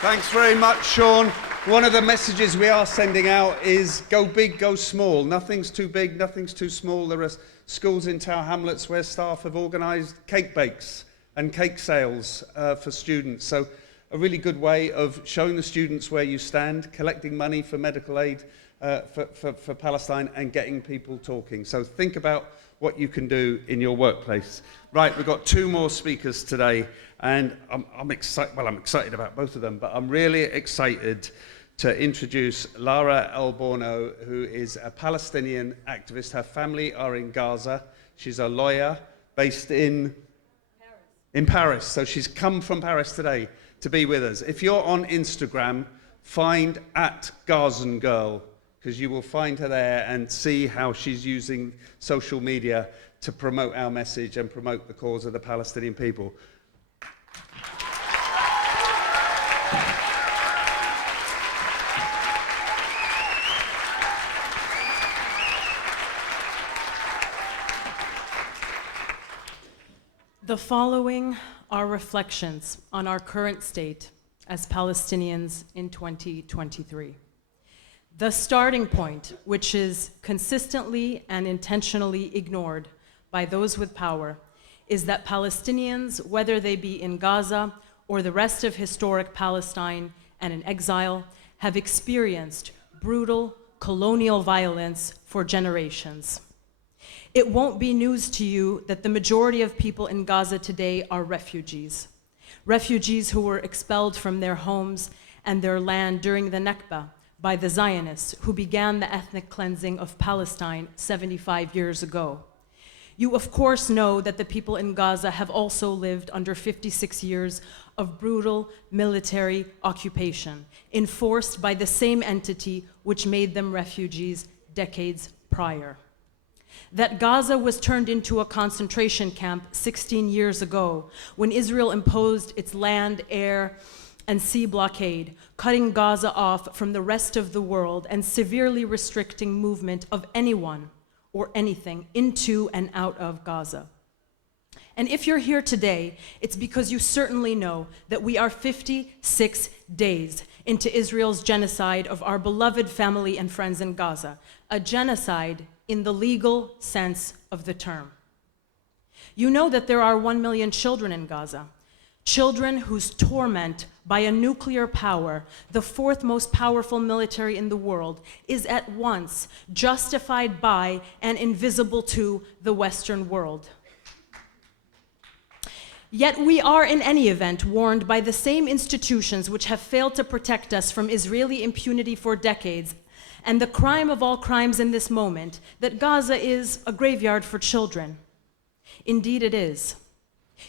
Thanks very much, Sean. One of the messages we are sending out is go big, go small. Nothing's too big, nothing's too small. There are schools in Tower Hamlets where staff have organised cake bakes and cake sales for students. So a really good way of showing the students where you stand, collecting money for medical aid for Palestine and getting people talking. So think about what you can do in your workplace. Right, we've got two more speakers today, and I'm excited. Well, I'm excited about both of them, but I'm really excited to introduce Lara El-Borno, who is a Palestinian activist. Her family are in Gaza. She's a lawyer based in Paris. So she's come from Paris today to be with us. If you're on Instagram, find @GazanGirl, because you will find her there and see how she's using social media to promote our message and promote the cause of the Palestinian people. The following are reflections on our current state as Palestinians in 2023. The starting point, which is consistently and intentionally ignored by those with power, is that Palestinians, whether they be in Gaza or the rest of historic Palestine and in exile, have experienced brutal colonial violence for generations. It won't be news to you that the majority of people in Gaza today are refugees. Refugees who were expelled from their homes and their land during the Nakba by the Zionists who began the ethnic cleansing of Palestine 75 years ago. You of course know that the people in Gaza have also lived under 56 years of brutal military occupation, enforced by the same entity which made them refugees decades prior. That Gaza was turned into a concentration camp 16 years ago when Israel imposed its land, air, and sea blockade, cutting Gaza off from the rest of the world and severely restricting movement of anyone or anything into and out of Gaza. And if you're here today, it's because you certainly know that we are 56 days into Israel's genocide of our beloved family and friends in Gaza, a genocide in the legal sense of the term. You know that there are 1 million children in Gaza, children whose torment by a nuclear power, the fourth most powerful military in the world, is at once justified by and invisible to the Western world. Yet we are, in any event, warned by the same institutions which have failed to protect us from Israeli impunity for decades, and the crime of all crimes in this moment, that Gaza is a graveyard for children. Indeed it is.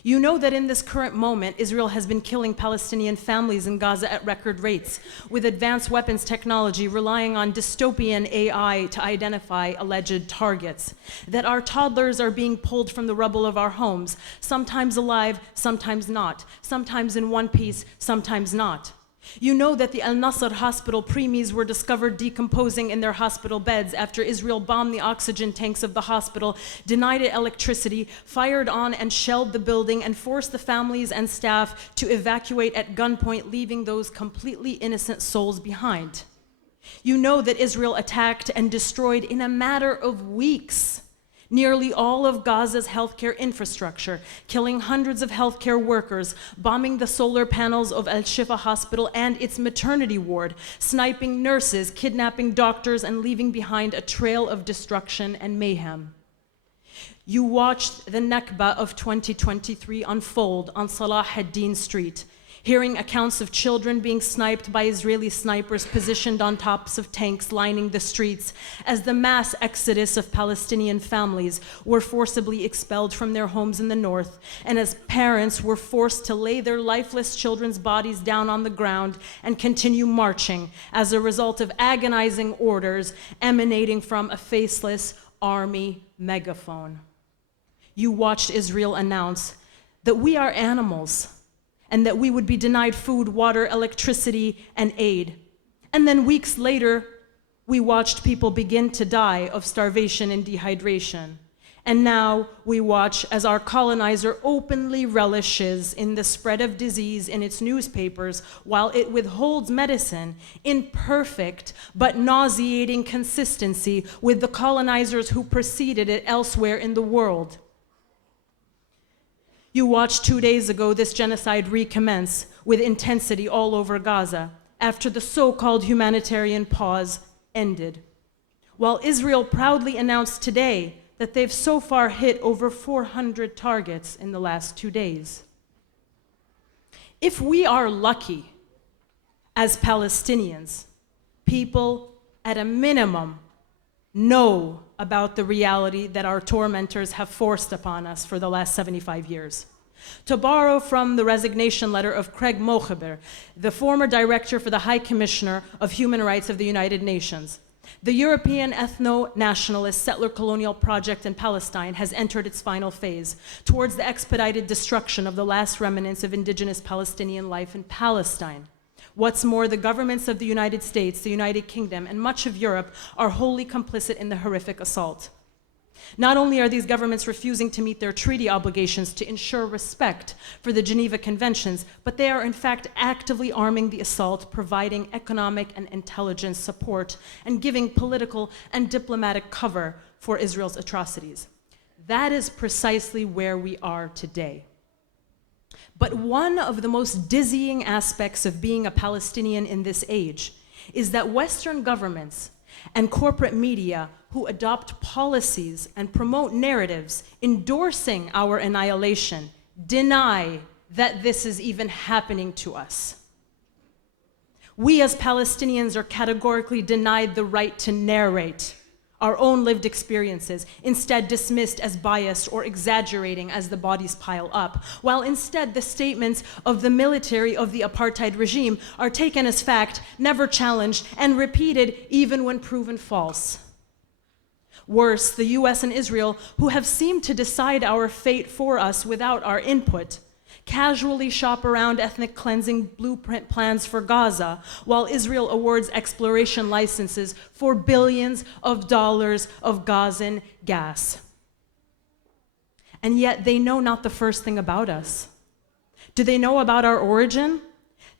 You know that in this current moment, Israel has been killing Palestinian families in Gaza at record rates, with advanced weapons technology relying on dystopian AI to identify alleged targets. That our toddlers are being pulled from the rubble of our homes, sometimes alive, sometimes not, sometimes in one piece, sometimes not. You know that the Al-Nasser hospital preemies were discovered decomposing in their hospital beds after Israel bombed the oxygen tanks of the hospital, denied it electricity, fired on and shelled the building, and forced the families and staff to evacuate at gunpoint, leaving those completely innocent souls behind. You know that Israel attacked and destroyed in a matter of weeks nearly all of Gaza's healthcare infrastructure, killing hundreds of healthcare workers, bombing the solar panels of Al-Shifa hospital and its maternity ward, sniping nurses, kidnapping doctors, and leaving behind a trail of destruction and mayhem. You watched the Nakba of 2023 unfold on Salah ad-Din Street, hearing accounts of children being sniped by Israeli snipers positioned on tops of tanks lining the streets, as the mass exodus of Palestinian families were forcibly expelled from their homes in the north, and as parents were forced to lay their lifeless children's bodies down on the ground and continue marching as a result of agonizing orders emanating from a faceless army megaphone. You watched Israel announce that we are animals, and that we would be denied food, water, electricity, and aid. And then weeks later, we watched people begin to die of starvation and dehydration. And now we watch as our colonizer openly relishes in the spread of disease in its newspapers while it withholds medicine in perfect but nauseating consistency with the colonizers who preceded it elsewhere in the world. You watched 2 days ago this genocide recommence with intensity all over Gaza after the so-called humanitarian pause ended, while Israel proudly announced today that they've so far hit over 400 targets in the last 2 days. If we are lucky as Palestinians, people at a minimum know about the reality that our tormentors have forced upon us for the last 75 years. To borrow from the resignation letter of Craig Mochaber, the former director for the High Commissioner of Human Rights of the United Nations, the European ethno-nationalist settler colonial project in Palestine has entered its final phase towards the expedited destruction of the last remnants of indigenous Palestinian life in Palestine. What's more, the governments of the United States, the United Kingdom, and much of Europe are wholly complicit in the horrific assault. Not only are these governments refusing to meet their treaty obligations to ensure respect for the Geneva Conventions, but they are in fact actively arming the assault, providing economic and intelligence support, and giving political and diplomatic cover for Israel's atrocities. That is precisely where we are today. But one of the most dizzying aspects of being a Palestinian in this age is that Western governments and corporate media who adopt policies and promote narratives endorsing our annihilation deny that this is even happening to us. We as Palestinians are categorically denied the right to narrate our own lived experiences, instead dismissed as biased or exaggerating as the bodies pile up, while instead the statements of the military of the apartheid regime are taken as fact, never challenged, and repeated even when proven false. Worse, the US and Israel, who have seemed to decide our fate for us without our input, casually shop around ethnic cleansing blueprint plans for Gaza, while Israel awards exploration licenses for billions of dollars of Gazan gas. And yet they know not the first thing about us. Do they know about our origin?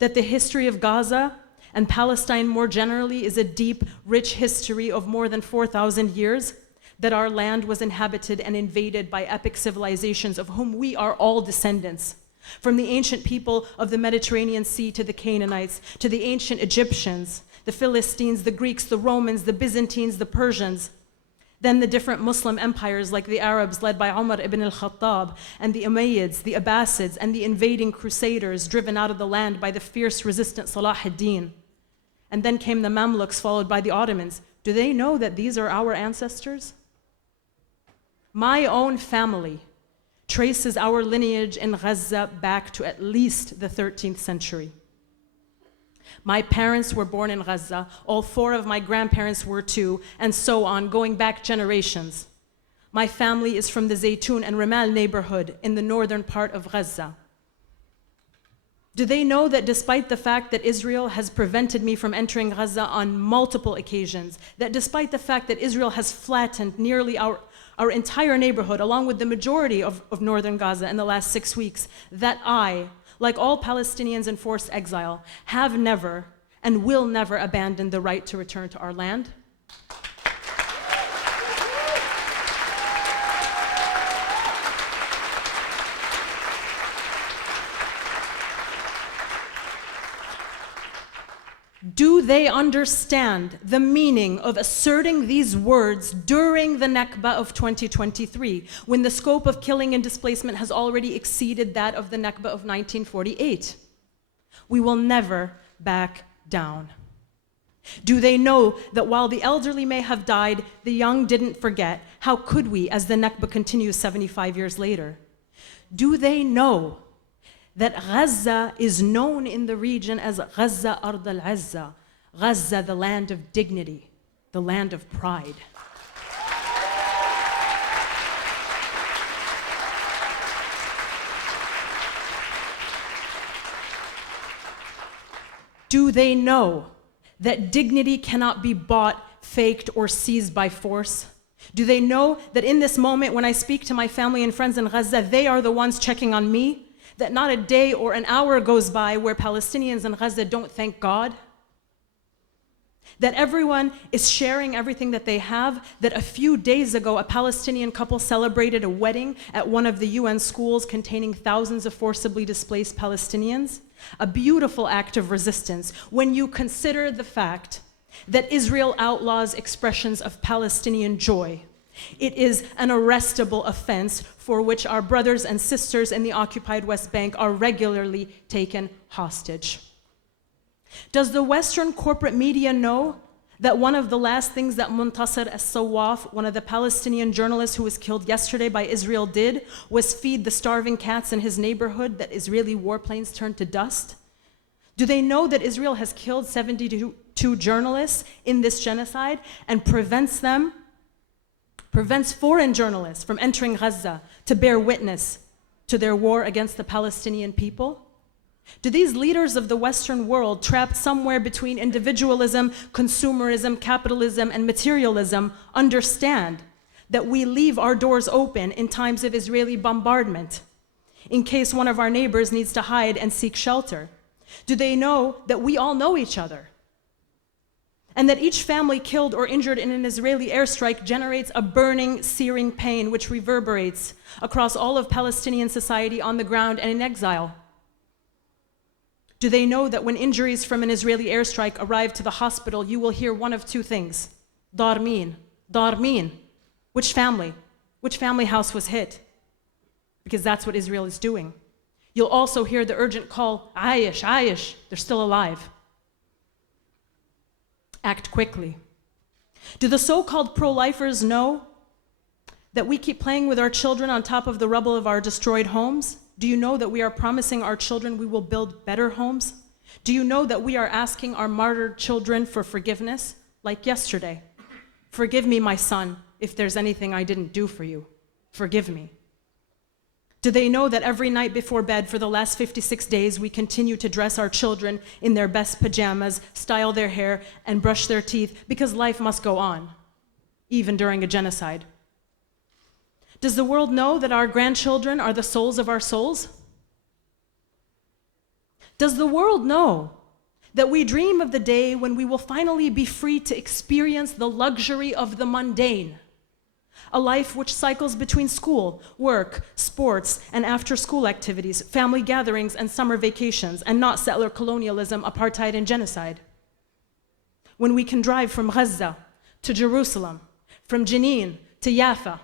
That the history of Gaza and Palestine more generally is a deep, rich history of more than 4,000 years? That our land was inhabited and invaded by epic civilizations of whom we are all descendants? From the ancient people of the Mediterranean Sea to the Canaanites, to the ancient Egyptians, the Philistines, the Greeks, the Romans, the Byzantines, the Persians, then the different Muslim empires like the Arabs led by Umar ibn al-Khattab, and the Umayyads, the Abbasids, and the invading crusaders driven out of the land by the fierce resistant Salah ad-Din. And then came the Mamluks followed by the Ottomans. Do they know that these are our ancestors? My own family traces our lineage in Gaza back to at least the 13th century. My parents were born in Gaza, all 4 of my grandparents were too, and so on, going back generations. My family is from the Zaytun and Ramal neighborhood in the northern part of Gaza. Do they know that despite the fact that Israel has prevented me from entering Gaza on multiple occasions, that despite the fact that Israel has flattened nearly our entire neighborhood, along with the majority of northern Gaza in the last 6 weeks, that I, like all Palestinians in forced exile, have never and will never abandon the right to return to our land? Do they understand the meaning of asserting these words during the Nakba of 2023, when the scope of killing and displacement has already exceeded that of the Nakba of 1948? We will never back down. Do they know that while the elderly may have died, the young didn't forget? How could we, as the Nakba continues 75 years later? Do they know that Gaza is known in the region as Gaza Ard al-Azza, Gaza, the land of dignity, the land of pride? Do they know that dignity cannot be bought, faked, or seized by force? Do they know that in this moment, when I speak to my family and friends in Gaza, they are the ones checking on me? That not a day or an hour goes by where Palestinians in Gaza don't thank God? That everyone is sharing everything that they have? That a few days ago, a Palestinian couple celebrated a wedding at one of the UN schools containing thousands of forcibly displaced Palestinians? A beautiful act of resistance when you consider the fact that Israel outlaws expressions of Palestinian joy. It is an arrestable offense for which our brothers and sisters in the occupied West Bank are regularly taken hostage. Does the Western corporate media know that one of the last things that Muntasir as-Sawaf, one of the Palestinian journalists who was killed yesterday by Israel, did was feed the starving cats in his neighborhood that Israeli warplanes turned to dust? Do they know that Israel has killed 72 journalists in this genocide and prevents foreign journalists from entering Gaza to bear witness to their war against the Palestinian people? Do these leaders of the Western world, trapped somewhere between individualism, consumerism, capitalism, and materialism, understand that we leave our doors open in times of Israeli bombardment, in case one of our neighbors needs to hide and seek shelter? Do they know that we all know each other? And that each family killed or injured in an Israeli airstrike generates a burning, searing pain which reverberates across all of Palestinian society on the ground and in exile? Do they know that when injuries from an Israeli airstrike arrive to the hospital, you will hear one of two things? Darmin, Darmin. Which family? Which family house was hit? Because that's what Israel is doing. You'll also hear the urgent call, Aish, Aish, they're still alive. Act quickly. Do the so-called pro-lifers know that we keep playing with our children on top of the rubble of our destroyed homes? Do you know that we are promising our children we will build better homes? Do you know that we are asking our martyred children for forgiveness? Like yesterday, forgive me, my son, if there's anything I didn't do for you. Forgive me. Do they know that every night before bed for the last 56 days, we continue to dress our children in their best pajamas, style their hair, and brush their teeth because life must go on, even during a genocide? Does the world know that our grandchildren are the souls of our souls? Does the world know that we dream of the day when we will finally be free to experience the luxury of the mundane? A life which cycles between school, work, sports, and after-school activities, family gatherings, and summer vacations, and not settler colonialism, apartheid, and genocide. When we can drive from Gaza to Jerusalem, from Jenin to Jaffa.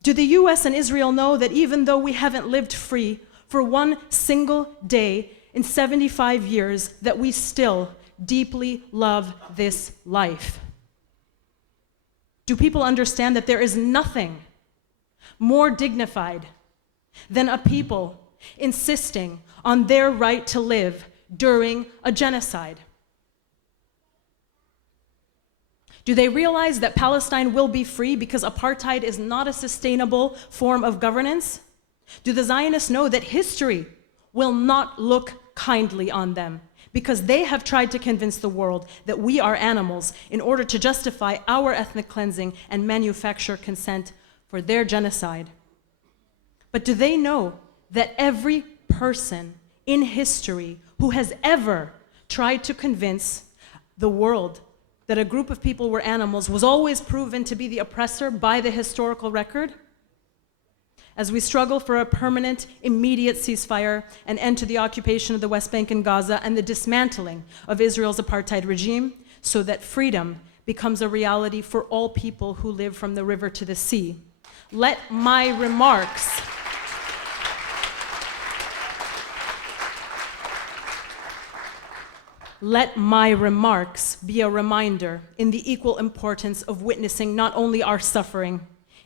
Do the US and Israel know that even though we haven't lived free for one single day in 75 years, that we still deeply love this life? Do people understand that there is nothing more dignified than a people insisting on their right to live during a genocide? Do they realize that Palestine will be free because apartheid is not a sustainable form of governance? Do the Zionists know that history will not look kindly on them because they have tried to convince the world that we are animals in order to justify our ethnic cleansing and manufacture consent for their genocide? But do they know that every person in history who has ever tried to convince the world that a group of people were animals was always proven to be the oppressor by the historical record? As we struggle for a permanent, immediate ceasefire, an end to the occupation of the West Bank and Gaza, and the dismantling of Israel's apartheid regime, so that freedom becomes a reality for all people who live from the river to the sea. Let my remarks be a reminder in the equal importance of witnessing not only our suffering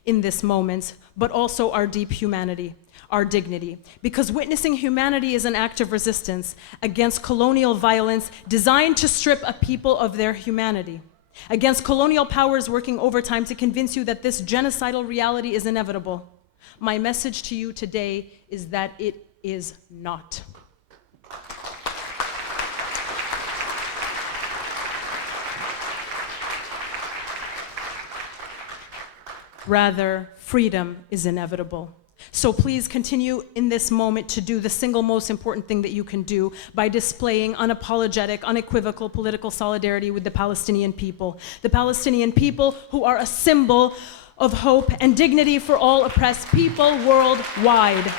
in this moment, but also our deep humanity, our dignity. Because witnessing humanity is an act of resistance against colonial violence designed to strip a people of their humanity, against colonial powers working overtime to convince you that this genocidal reality is inevitable. My message to you today is that it is not. Rather, freedom is inevitable. So please continue in this moment to do the single most important thing that you can do by displaying unapologetic, unequivocal political solidarity with the Palestinian people. The Palestinian people who are a symbol of hope and dignity for all oppressed people worldwide.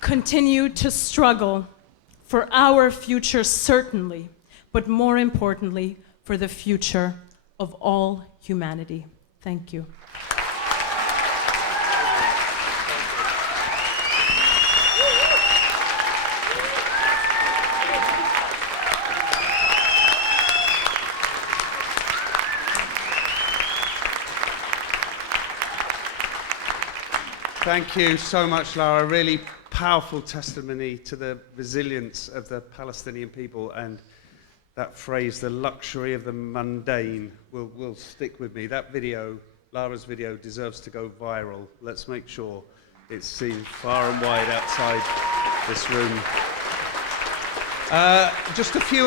Continue to struggle for our future, certainly, but more importantly, for the future of all humanity. Thank you. Thank you so much, Lara. Really powerful testimony to the resilience of the Palestinian people, and that phrase, the luxury of the mundane, will stick with me. That video, Lara's video, deserves to go viral. Let's make sure it's seen far and wide outside this room. Just a few